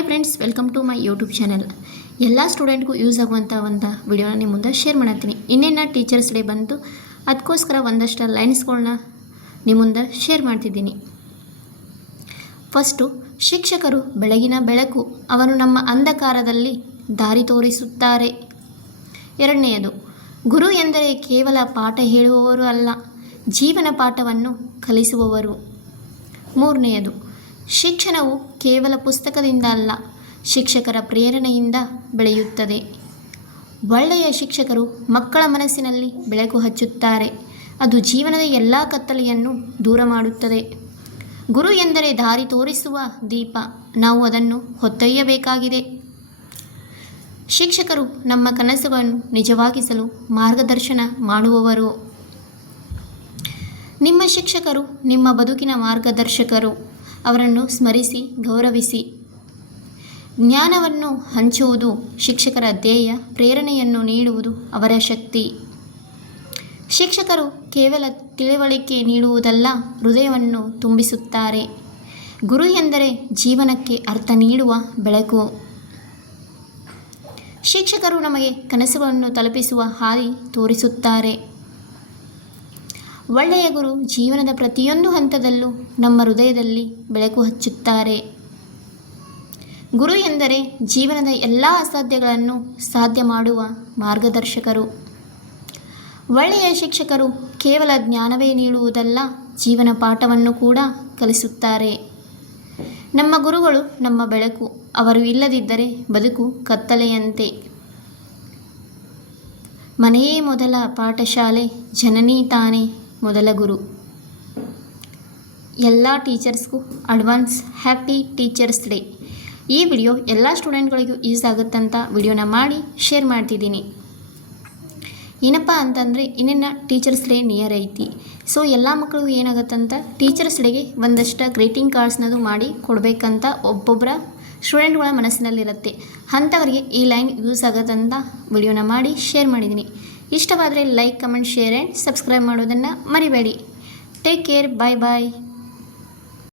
Hi friends, welcome to my YouTube channel. ಎಲ್ಲ ಸ್ಟೂಡೆಂಟ್ಗೂ use ಆಗುವಂಥ ಒಂದು ವಿಡಿಯೋನ ನಿಮ್ಮ ಮುಂದೆ ಶೇರ್ ಮಾಡತ್ತೀನಿ. ಇನ್ನೇನು ಟೀಚರ್ಸ್ ಡೇ ಬಂತು, ಅದಕ್ಕೋಸ್ಕರ ಒಂದಷ್ಟು ಲೈನ್ಸ್ಗಳನ್ನ ನಿಮ್ಮ ಮುಂದೆ ಶೇರ್ ಮಾಡ್ತಿದ್ದೀನಿ. ಫಸ್ಟು, ಶಿಕ್ಷಕರು ಬೆಳಗಿನ ಬೆಳಕು, ಅವರು ನಮ್ಮ ಅಂಧಕಾರದಲ್ಲಿ ದಾರಿ ತೋರಿಸುತ್ತಾರೆ. ಎರಡನೆಯದು, ಗುರು ಎಂದರೆ ಕೇವಲ ಪಾಠ ಹೇಳುವವರು ಅಲ್ಲ, ಜೀವನ ಪಾಠವನ್ನು ಕಲಿಸುವವರು. ಮೂರನೆಯದು, ಶಿಕ್ಷಣವು ಕೇವಲ ಪುಸ್ತಕದಿಂದ ಅಲ್ಲ, ಶಿಕ್ಷಕರ ಪ್ರೇರಣೆಯಿಂದ ಬೆಳೆಯುತ್ತದೆ. ಒಳ್ಳೆಯ ಶಿಕ್ಷಕರು ಮಕ್ಕಳ ಮನಸ್ಸಿನಲ್ಲಿ ಬೆಳಕು ಹಚ್ಚುತ್ತಾರೆ, ಅದು ಜೀವನದ ಎಲ್ಲ ಕತ್ತಲೆಯನ್ನು ದೂರ ಮಾಡುತ್ತದೆ. ಗುರು ಎಂದರೆ ದಾರಿ ತೋರಿಸುವ ದೀಪ, ನಾವು ಅದನ್ನು ಹೊತ್ತೊಯ್ಯಬೇಕಾಗಿದೆ. ಶಿಕ್ಷಕರು ನಮ್ಮ ಕನಸುಗಳನ್ನು ನಿಜವಾಗಿಸಲು ಮಾರ್ಗದರ್ಶನ ಮಾಡುವವರು. ನಿಮ್ಮ ಶಿಕ್ಷಕರು ನಿಮ್ಮ ಬದುಕಿನ ಮಾರ್ಗದರ್ಶಕರು, ಅವರನ್ನು ಸ್ಮರಿಸಿ ಗೌರವಿಸಿ. ಜ್ಞಾನವನ್ನು ಹಂಚುವುದು ಶಿಕ್ಷಕರ ಧ್ಯೇಯ, ಪ್ರೇರಣೆಯನ್ನು ನೀಡುವುದು ಅವರ ಶಕ್ತಿ. ಶಿಕ್ಷಕರು ಕೇವಲ ತಿಳುವಳಿಕೆ ನೀಡುವುದಲ್ಲ, ಹೃದಯವನ್ನು ತುಂಬಿಸುತ್ತಾರೆ. ಗುರು ಎಂದರೆ ಜೀವನಕ್ಕೆ ಅರ್ಥ ನೀಡುವ ಬೆಳಕು. ಶಿಕ್ಷಕರು ನಮಗೆ ಕನಸುಗಳನ್ನು ತಲುಪಿಸುವ ಹಾದಿ ತೋರಿಸುತ್ತಾರೆ. ಒಳ್ಳೆಯ ಗುರು ಜೀವನದ ಪ್ರತಿಯೊಂದು ಹಂತದಲ್ಲೂ ನಮ್ಮ ಹೃದಯದಲ್ಲಿ ಬೆಳಕು ಹಚ್ಚುತ್ತಾರೆ. ಗುರು ಎಂದರೆ ಜೀವನದ ಎಲ್ಲ ಅಸಾಧ್ಯಗಳನ್ನು ಸಾಧ್ಯ ಮಾಡುವ ಮಾರ್ಗದರ್ಶಕರು. ಒಳ್ಳೆಯ ಶಿಕ್ಷಕರು ಕೇವಲ ಜ್ಞಾನವೇ ನೀಡುವುದಲ್ಲ, ಜೀವನ ಪಾಠವನ್ನು ಕೂಡ ಕಲಿಸುತ್ತಾರೆ. ನಮ್ಮ ಗುರುಗಳು ನಮ್ಮ ಬೆಳಕು, ಅವರು ಇಲ್ಲದಿದ್ದರೆ ಬದುಕು ಕತ್ತಲೆಯಂತೆ. ಮನೆಯೇ ಮೊದಲ ಪಾಠಶಾಲೆ, ಜನನಿ ತಾನೇ ಮೊದಲ ಗುರು. ಎಲ್ಲ ಟೀಚರ್ಸ್ಗೂ ಅಡ್ವಾನ್ಸ್ ಹ್ಯಾಪಿ ಟೀಚರ್ಸ್ ಡೇ. ಈ ವಿಡಿಯೋ ಎಲ್ಲ ಸ್ಟೂಡೆಂಟ್ಗಳಿಗೂ ಯೂಸ್ ಆಗುತ್ತಂತ ವಿಡಿಯೋನ ಮಾಡಿ ಶೇರ್ ಮಾಡ್ತಿದ್ದೀನಿ. ಏನಪ್ಪ ಅಂತಂದರೆ ಇನ್ನೇನು ಟೀಚರ್ಸ್ ಡೇ ನಿಯರ್ ಐತಿ. ಸೊ ಎಲ್ಲ ಮಕ್ಕಳಿಗೂ ಏನಾಗುತ್ತಂತ ಟೀಚರ್ಸ್ ಡೇಗೆ ಒಂದಷ್ಟು ಗ್ರೀಟಿಂಗ್ ಕಾರ್ಡ್ಸ್ನದು ಮಾಡಿ ಕೊಡಬೇಕಂತ ಒಬ್ಬೊಬ್ಬರ ಸ್ಟೂಡೆಂಟ್ಗಳ ಮನಸ್ಸಿನಲ್ಲಿರುತ್ತೆ. ಅಂಥವರಿಗೆ ಈ ಲೈನ್ ಯೂಸ್ ಆಗುತ್ತಂತ ವಿಡಿಯೋನ ಮಾಡಿ ಶೇರ್ ಮಾಡಿದ್ದೀನಿ. ಇಷ್ಟವಾದರೆ like, comment, share and subscribe ಮಾಡೋದನ್ನು ಮರಿಬೇಡಿ. ಟೇಕ್ ಕೇರ್, ಬಾಯ್ ಬಾಯ್.